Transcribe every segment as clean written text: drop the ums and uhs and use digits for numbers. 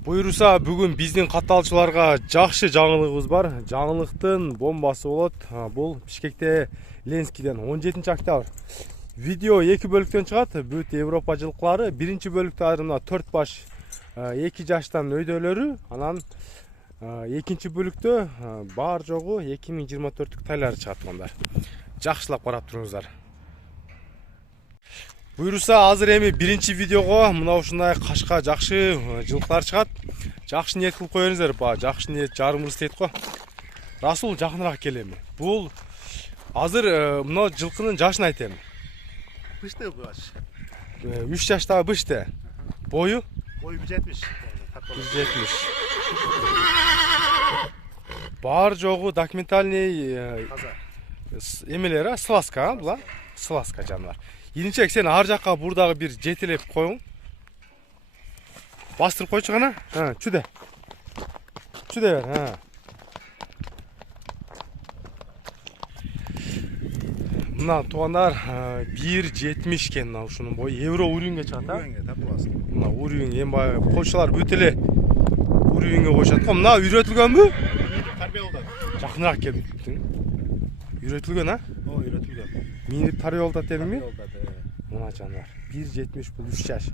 Буйруса бүгүн биздин катталчыларга жакшы жаңылыгыбыз бар. Жаңылыктын бомбасы болот. Бул Бишкекте Ленскиден 17-октябрь. Видео 2 бөлүктөн чыгат. Бүт Европа жылкылары. Биринчи бөлүктө айрымда 4 баш 2 жаштан өйдөлөрү. Анан экинчи бөлүктө бар жогу 2024 тайлары чыгат мондар. Жакшылап карап туруңуздар. Буйруса азыр эми биринчи видеого мына ушундай кашка жакшы жылкылар чыгат. Жакшы ниет кылып коюңуздар, жакшы ниет жарымыбыз дейт го. Расул жакыныраак кел эми. Бул азыр мына жылкынын жашын айтем. Бышты баш. 3 жаштагы бышты. Бою? Бою 170. 170. Бар жогу документальный эмелер, сласка, була? Сласка жаныбар. Иринчек сен ар жакка бурдагы бир жетелеп коюң. Бастырып койчу гана. Чүдө. Чүдө бер, Мына туугандар 1.70 экен мына ушунун бою. Евро уровеньге чыгат, Уровеньге тап боласың. Мына уровень эми баягы польшалар бүт эле уровеньге коюшат го. Мына үйрөтүлгөнбү? Тарбия болду. Жакыныраак кел. Үйрөтүлгөн, О, үйрөтүлгөн. Минип тарбия болот дедимби? Болду. Мына жандар 1.70 бул 3 жаш.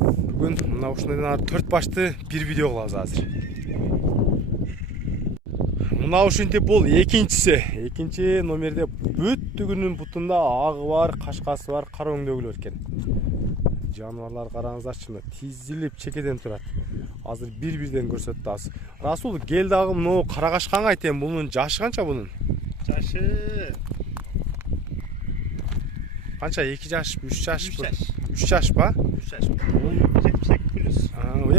Бүгүн мына ушундай 4 башты бир видео кылабыз азыр. Мына ушинтип бул экинчи номерде бүттүгүнүн бутунда агы бар, кашкасы бар, кара өңдөгүлөр экен. Жаныбарлар караңыздарчы, мына тизилип чекеден турат. Азыр бир-бирден көрсөттүбүз. Расул кел дагы мына кара кашканга айтем, бунун жашы канча бунун? Жашы Канча 2 жаш, 3 жаш? 3 жаш. 3 жаш ба? 3 жаш. 172 плюс.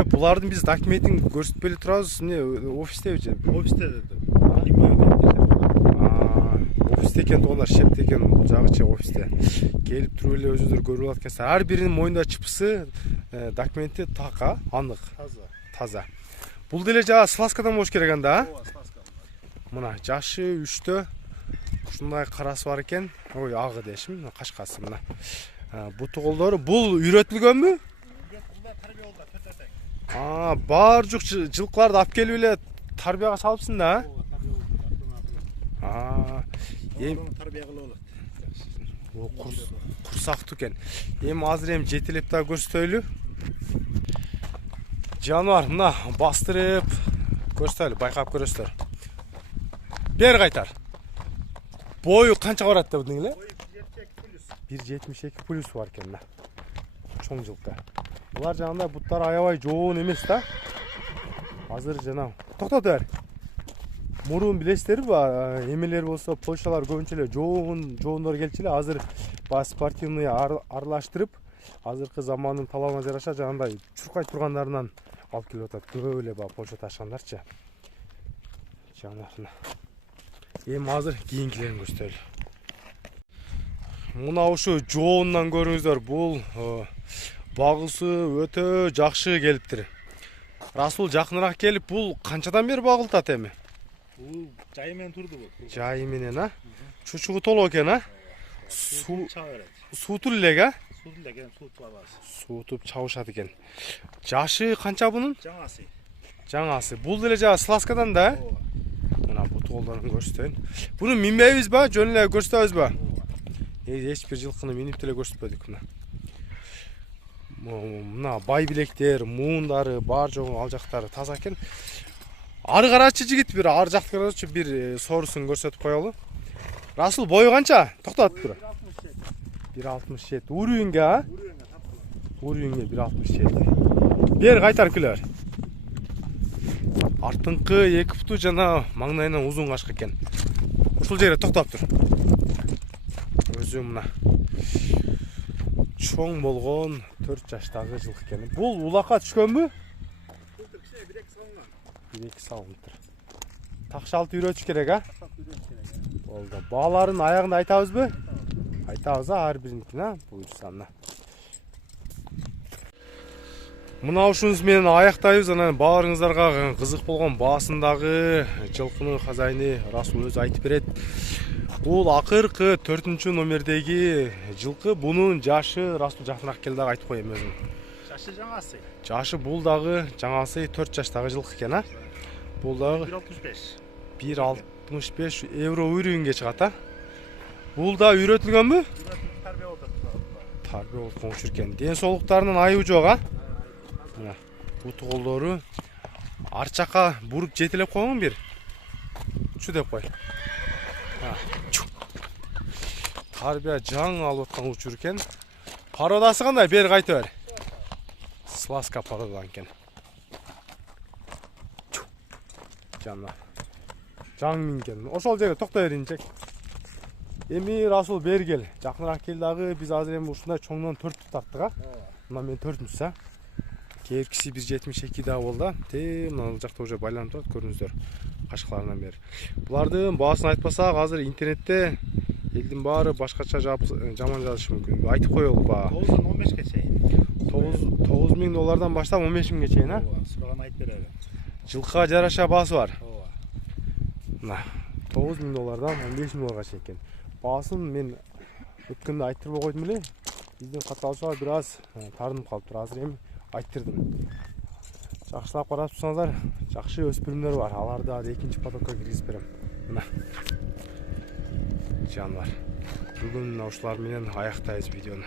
Булардын биз документин көрсөтпөй эле турабыз. Эмне офистеби же? Офисте дедим. Офисте экен туугандар, шепте экен бул жагычы офисте. Келип туруп эле өзүңүздөр көрүп алат экенсиз. Ар биринин моюнда чыпысы, документи така, анык, таза. Бул деле жаа сласкадан болуш керек анда, Ооба, сласка. Мына жашы 3тө. Ушундай карасы бар экен. Ой, агы дешим, кашкасы мына. Буту колдору бул үйрөтүлгөнбү? Бул тарбия болду, төтөтөк. Бар жук жылкыларды алып келип эле тарбияга салыпсың да? Тарбия кылып алат. Бул курсактуу экен. Эми азыр жетелеп да көрсөтөлү. Жаныбар мына бастырып көрсөтөлү, байкап көрөсүздөр. Бер кайтар. Бою канча барат деп эле? Бою 172 плюс. 1.72 плюс бар экен мына. Чоң жылкы. Булар жанында буттар аябай жоон эмес да. Азыр жана токтот бер. Мурун билесиздерби, эмелер болсо польшалар көбүнчө эле жоондор келчү эле. Азыр ба спортивный аралаштырып, азыркы замандын талабына жараша жанагындай чуркай тургандарынан алып келип атат. Көп эле ба Польша ташкандарчы. Жанарына. Эми азыр кийинкилерин көрсөтөлү. Мына ушу жоондан көрүңүздөр, бул багысы өтө жакшы келиптир. Расул жакыныраак келип, бул канчадан бери багылтат эми? Бул жайы менен турду бул. Жайы менен, Чучугу толук экен, Суу чаба берет. Суутул элек, Суутул экен, суутуп алабыз. Суутуп чабышат экен. Жашы канча бунун? Жаңасы. Жаңасы. Бул деле жаа сласкадан да, Ооба. Мына бут колдорун көрсөтөйүн. Буну минбейбиз ба, жөн эле көрсөтөбүзбү? Эч бир жылкыны минип деле көрсөтпөдүк мына. Мына бай билектер, муундары, бар жогу ал жактары таза экен. Ары карачы жигит бир ар жакты карачы бир соорусун көрсөтүп коелу. Расул бою канча? Токтот тур. 1.67. Уровеньге, Уровеньге 1.67. Бер кайтарып келе бер. Артыңкы 2 буту жана маңдайынан узун кашка экен. Ушул жерде токтоп тур. Өзү мына чоң болгон 4 жаштагы жылкы экен. Бул улакка түшкөнбү? Бул кичине 1-2 салынган. 1-2 салынып. Такшалты үйрөтүш керек, Болду. Бааларын аягында айтабызбы? Айтабыз, ар биринкин, буйрса мына. Мына ушунус менен аяктайбыз. Анан баарыңыздарга кызык болгон баасындагы жылкынын хозяйны Расул өзү айтып берет. Бул акыркы 4-номердеги жылкы. Бунун жашы Расул жакыныраак келди айтып коем өзүм. Жашы жаңасы. Жашы бул дагы жаңасы 4 жаштагы жылкы экен, а? Бул дагы 1.65. 1.65 евро үйрөнгө чыгат, а? Бул да үйрөтүлгөнбү? Тарбия болду. Тарбия болуп коңчу экен. Ден соолуктарынын айыбы жок, а? Мына буту колдору арчакка буруп жетелеп койгон бир. Чу деп кой. Тарбия жаңы алып аткан учур экен. Пародасы кандай? Бери кайта бер. Сласка пародан экен. Жанна. Жаң минген. Ошол жерге токтой беринчек. Эми Расул бери кел. Жакыныраак кел дагы. Биз азыр эми ушундай чоңдон 4 тарттык, а? Мына мен 4-мүз, а? Кээркиси 1.72 да болду. Мына жакта уже байланып турат, көрүңүздөр. Кашыкларынан бери. Булардын баасын айтпасак, азыр интернетте элдин баары башкача жаман жазышы мүмкүн. Айтып коелу баа. 9-15 чейин. 9000 доллардан баштап 15000 чейин, а? Сураган айтып берели. Жылкыга жараша баасы бар. Ооба. Мына 9000 доллардан 15000 долларга чейин экен. Баасын мен өткөндө айттырбай койдум эле. Биздин катталуучулар бир аз таарынып калыптыр. Азыр эми айттырдым. Жакшылап карап турсаңыздар, жакшы өспүрүмдөр бар. Аларды азыр экинчи потокко киргизип берем. Мына. Жандар. Бүгүн ушулар менен аяктайбыз видеону.